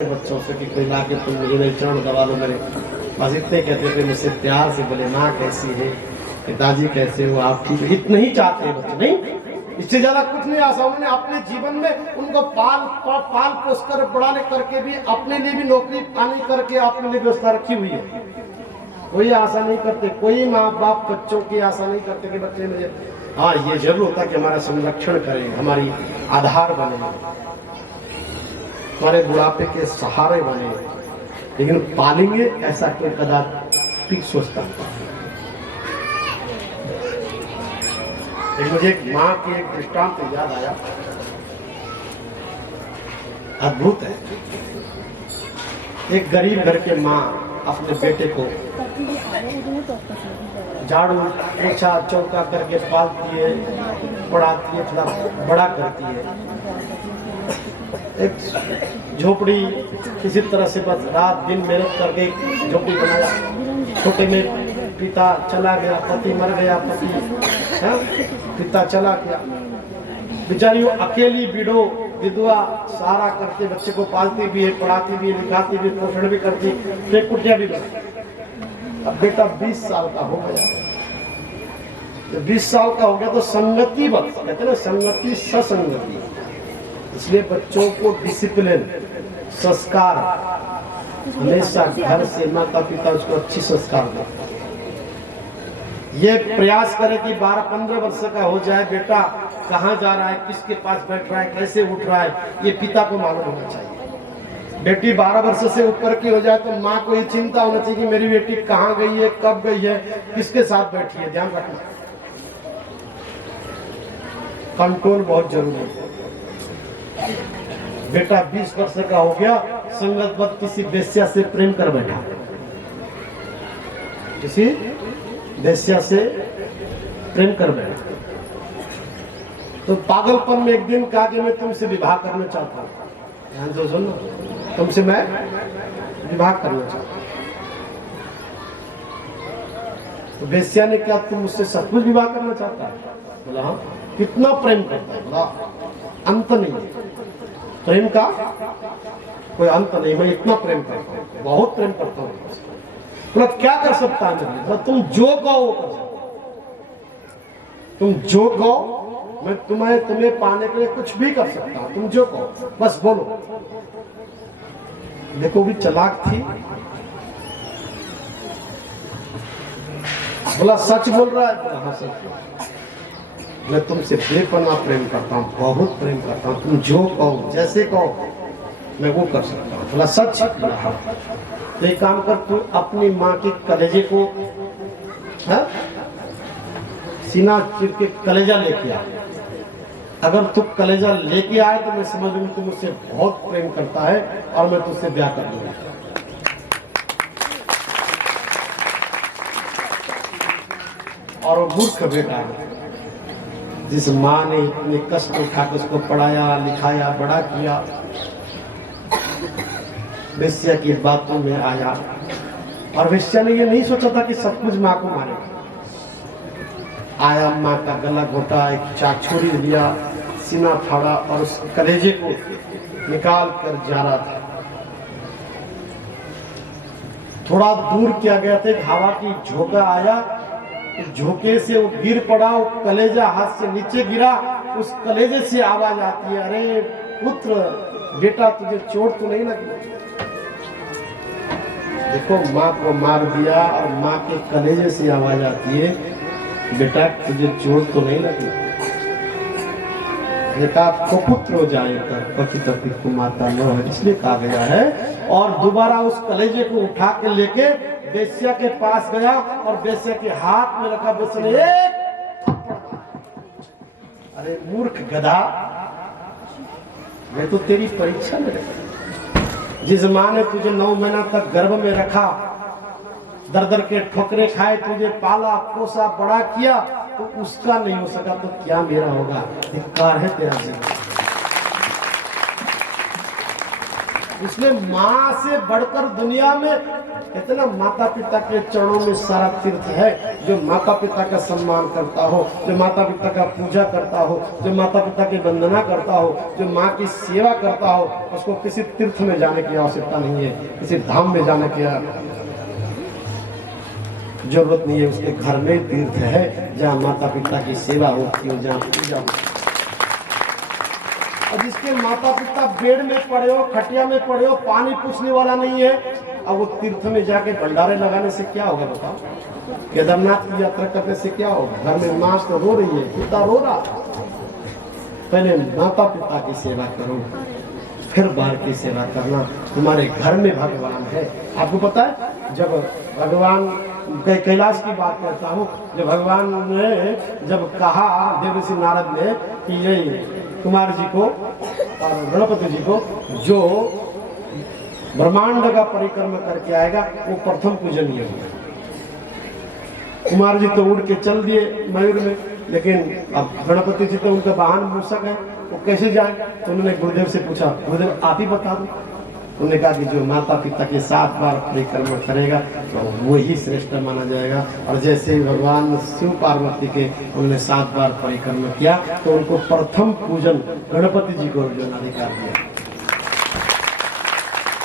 बच्चों से कि कोई ला के तुम मुझे नहीं चरण दबा दो मेरे। बस इतने कहते थे मुझसे प्यार से, बोले माँ कैसी है, पिताजी कैसे हो, आप ठीक, इतने ही चाहते हैं बच्चे, नहीं इससे ज्यादा कुछ नहीं आशा। उन्होंने अपने जीवन में उनको पाल पोस कर बड़ा करके भी अपने लिए भी नौकरी पानी करके अपने लिए व्यवस्था रखी हुई है। कोई आशा नहीं करते, कोई माँ बाप बच्चों की आशा नहीं करते कि बच्चे मुझे, हाँ ये जरूर होता कि हमारा संरक्षण करें, हमारी आधार बने, हमारे बुढ़ापे के सहारे बने, लेकिन पालेंगे ऐसा कोई कदापि सोचता नहीं। मुझे एक माँ की एक दृष्टांत याद आया, अद्भुत है। एक गरीब घर के माँ अपने बेटे को झाड़ू पोछा चौका करके पालती है, पढ़ाती है, थोड़ा बड़ा करती है। एक झोपड़ी किसी तरह से बस रात दिन मेहनत करके झोपड़ी बनाया। छोटे में पिता चला गया, पति मर गया, पिता चला गया, बेचारी वो अकेली विडो विधवा सारा करके बच्चे को पालती भी है, पढ़ाती भी है, लिखाती भी, पोषण भी करती, फिर कुटिया भी बनाती। अब बेटा 20 साल का हो गया, तो 20 साल का हो गया तो संगति बस कहते ना, संगति ससंगति। इसलिए बच्चों को डिसिप्लिन संस्कार हमेशा घर से माता पिता उसको अच्छी संस्कार दे। ये प्रयास करे कि 12-15 वर्ष का हो जाए, बेटा कहाँ जा रहा है, किसके पास बैठ रहा है, कैसे उठ रहा है, ये पिता को मालूम होना चाहिए। बेटी 12 वर्ष से ऊपर की हो जाए तो माँ को ये चिंता होना चाहिए कि मेरी बेटी कहाँ गई है, कब गई है, किसके साथ बैठी है, ध्यान रखना। कंट्रोल बहुत जरूरी है। बेटा 20 वर्ष का हो गया, संगतबद्ध किसी वेश्या से प्रेम कर बैठा, किसी वेश्या से प्रेम कर बैठा, तो पागलपन में एक दिन कहा कि मैं तुमसे विवाह करना चाहता हूँ। ध्यान से सुनो, तुमसे मैं विवाह करना चाहता हूँ। तो वेश्या ने कहा तुम मुझसे सचमुच विवाह करना चाहता है? बोला हाँ। कितना प्रेम करता है? बोला अंत नहीं है, प्रेम का कोई अंत नहीं, मैं इतना प्रेम करता हूँ, बहुत प्रेम करता हूँ। बोला क्या कर सकता है मेरे लिए? तुम जो कहो वो कर सकता, तुम जो कहो, मैं तुम्हें पाने के लिए कुछ भी कर सकता हूँ, तुम जो कहो बस बोलो। देखो भी चालाक थी, बोला सच बोल रहा है? हाँ सच। मैं तुमसे बेपनाह प्रेम करता हूँ, बहुत प्रेम करता हूँ, तुम जो कहो जैसे कहो मैं वो कर सकता हूँ। बोला सच? तो एक काम कर, तू अपनी माँ के कलेजे को सीना चिर के कलेजा लेके आ। अगर तू कलेजा लेके आए तो मैं समझ लूँ तू मुझसे बहुत प्रेम करता है और मैं तुझसे ब्याह कर लूंगा। और वो मूर्ख बेटा है, जिस माँ ने इतने कष्ट उठाकर उसको पढ़ाया लिखाया बड़ा किया, वेश्या की बातों में आया। और वेश्या ने ये नहीं सोचा था कि सब कुछ माँ को मारेगा। आया, माँ का गला घोटा, एक चाकछुरी लिया, सीना फाड़ा और उस कलेजे को निकाल कर जा रहा था। थोड़ा दूर किया गया था, एक हवा की झोंका आया, झोंके से वो गिर पड़ा, वो कलेजा हाथ से नीचे गिरा, उस कलेजे से आवाज आती है, अरे पुत्र बेटा तुझे चोट तो नहीं लगी? देखो माँ को मार दिया और माँ के कलेजे से आवाज आती है, बेटा तुझे चोट तो नहीं लगी? बेटा कुपुत्र हो जाएगा, पति पति को माता न हो, इसलिए कहा गया है। और दोबारा उस कलेजे को उठा के लेके वेश्या के पास गया और वेश्या के हाथ में रखा। वेश्या ने अरे मूर्ख गधा, मैं तो तेरी परीक्षा में रखा। जिस माँ ने तुझे 9 महीना तक गर्भ में रखा, दर दर के ठोकरे खाए, तुझे पाला पोसा बड़ा किया, तो उसका नहीं हो सका तो क्या मेरा होगा? धिक्कार है तेरा जीवन। इसलिए माँ से बढ़कर दुनिया में इतना माता पिता के चरणों में सारा तीर्थ है। जो माता पिता का सम्मान करता हो, जो माता पिता का पूजा करता हो, जो माता पिता की वंदना करता हो, जो माँ की सेवा करता हो, उसको किसी तीर्थ में जाने की आवश्यकता नहीं है, किसी धाम में जाने की जरूरत नहीं है। उसके घर में तीर्थ है जहाँ माता पिता की सेवा होती हो, जहाँ पूजा होती है। और जिसके माता पिता बेड में पड़े हो, खटिया में पड़े हो, पानी पूछने वाला नहीं है, अब वो तीर्थ में जाके भंडारे लगाने से क्या होगा बताओ? केदारनाथ की यात्रा करने से क्या होगा? घर में माँ तो रो रही है, पिता रो रहा। पहले माता पिता की सेवा करो, फिर बाहर की सेवा करना। तुम्हारे घर में भगवान है। आपको पता है, जब भगवान कैलाश की बात करता हूँ, जब भगवान ने जब कहा देवर्षि नारद ने कि ये कुमार जी को और गणपति जी को जो ब्रह्मांड का परिक्रमा करके आएगा वो प्रथम पूजनीय होगा। कुमार जी तो उड़ के चल दिए मयूर में, लेकिन अब गणपति जी तो उनका वाहन मूषक है, वो कैसे जाए? तो उन्होंने गुरुदेव से पूछा, गुरुदेव आप ही बता दो। उन्होंने कहा कि जो माता पिता के 7 बार परिक्रमा करेगा तो वो ही श्रेष्ठ माना जाएगा। और जैसे भगवान शिव पार्वती के उन्होंने 7 बार परिक्रमा किया तो उनको प्रथम पूजन गणपति जी को अर्जुन अधिकार दिया।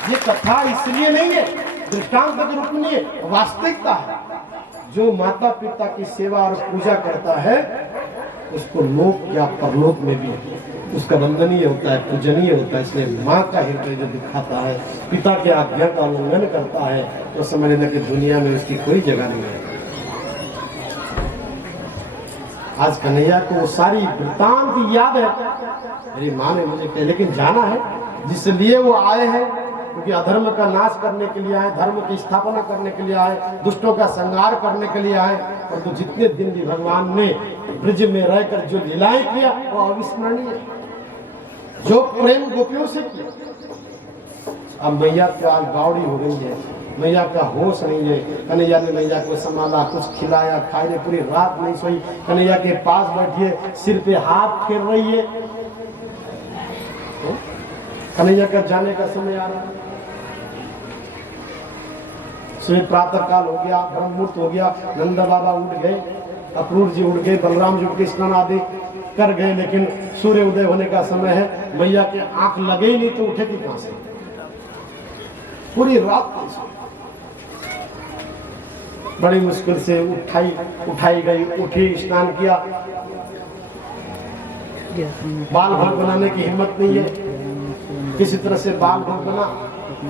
ये कथा इसलिए नहीं है, दृष्टांत के रूप में नहीं है, वास्तविकता है। जो माता पिता की सेवा और पूजा करता है उसको लोक या परलोक में भी उसका वंदनीय होता है, पूजनीय होता है। इसलिए माँ का हृदय जो दिखाता है, पिता की आज्ञा का उल्लंघन करता है, तो समझ लेना कि दुनिया में उसकी कोई जगह नहीं है। आज कन्हैया को वो सारी वृत्तांत याद है, मेरी माँ ने मुझे कहा, लेकिन जाना है जिसलिए वो आए हैं, क्योंकि अधर्म का नाश करने के लिए आए, धर्म की स्थापना करने के लिए आए, दुष्टों का संहार करने के लिए आए। और तो जितने दिन भी भगवान ने ब्रज में रहकर जो लीलाएं किया वो अविस्मरणीय है, जो प्रेम गोपियों से किया। अब मैया तो आज बावड़ी हो गई है, मैया का होश नहीं है। कन्हैया ने मैया को संभाला, कुछ खिलाया, खाए, पूरी रात नहीं सोई, कन्हैया के पास बैठी है, सिर पे हाथ फेर रही है। कन्हैया का जाने का समय आ रहा है। सुबह प्रातः काल हो गया, ब्रह्म मुहूर्त हो गया, नंदा बाबा उठ गए, अक्रूर जी उठ गए, बलराम जी उठ के स्नान आदि कर गए, लेकिन सूर्य उदय होने का समय है। मैया के आंख लगे ही नहीं तो उठे थी कहां से? पूरी रात बड़ी मुश्किल से उठाई गई, उठी, स्नान किया। बाल भोग बनाने की हिम्मत नहीं है, किसी तरह से बाल भोग बना।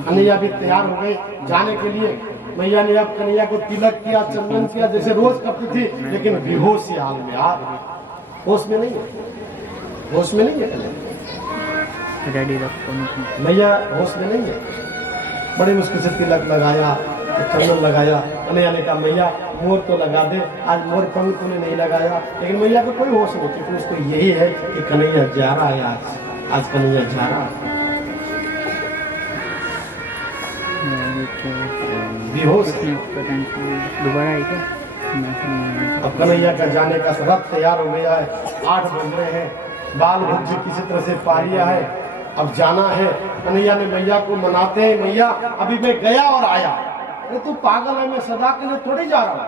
कन्हैया भी तैयार हो गए जाने के लिए। मैया ने अब कन्हैया को तिलक किया, चंदन किया, जैसे रोज करती थी, लेकिन बेहोश हाल में आ गई। होश में नहीं है, होश में नहीं है मैया, होश में नहीं है। बड़ी मुश्किल से तिलक लगाया, चंदन लगाया। कन्हैया ने कहा मैया मोर तो लगा दे, आज मोर पंख तूने नहीं लगाया। लेकिन मैया को कोई होश नहीं, क्योंकि उसको यही है कि कन्हैया जा रहा है, आज कन्हैया जा रहा है। बेहोश दोबारा आई क्या? अब कन्हैया का जाने का रथ तैयार हो गया है, 8 बज रहे हैं, बाल भोग भी किसी तरह से पा लिया है, अब जाना है। कन्हैया ने मैया को मनाते हैं, मैया अभी मैं गया और आया। अरे तू पागल है, मैं सदा के लिए थोड़ी जा रहा हूँ।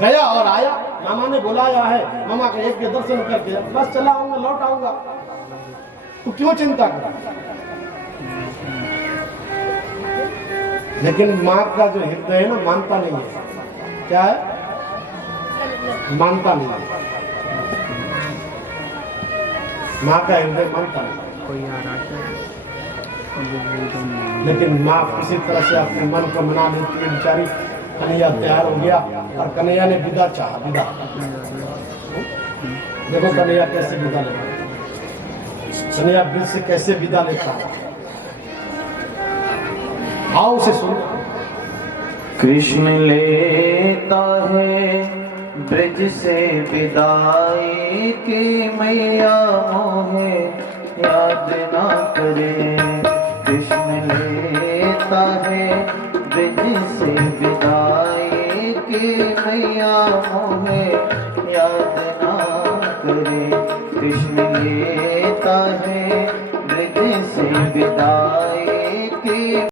गया और आया, मामा ने बुलाया है, मामा के एक के दर्शन करके बस चला आऊंगा, लौट आऊंगा। तू क्यों चिंता कर? लेकिन माँ का जो हृदय है ना, मानता नहीं है। क्या है? मानता नहीं है। माँ का हृदय मानता नहीं। कोई आ रहा है, लेकिन माँ किसी तरह से अपने मन को मना लेती है बेचारी। कन्हैया तैयार हो गया और कन्हैया ने विदा चाहा, विदा। देखो कन्हैया कैसे विदा लेता है, कन्हैया ब्रज से कैसे विदा लेता है, आओ उसे सुनो। कृष्ण लेता है ब्रज से विदाई की, मैया मोहे याद ना करे। कृष्ण लेता है ब्रज से विदाई की, मैया मोहे याद ना करे। कृष्ण लेता है ब्रज से विदाई